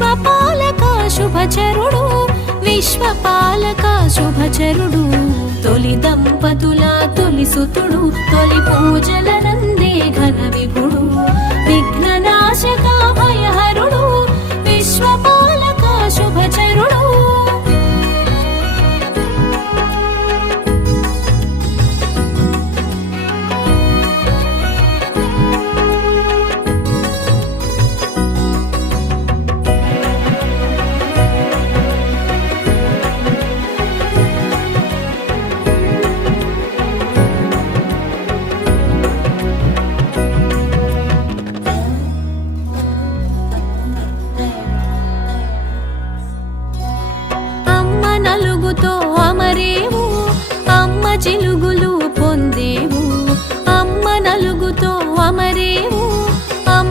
విశ్వపాలక శుభచరుడు విశ్వపాలక శుభచరుడు తొలి దంపతుల తొలి సుతుడు తొలి పూజల నందే ఘన విభుడు విఘ్న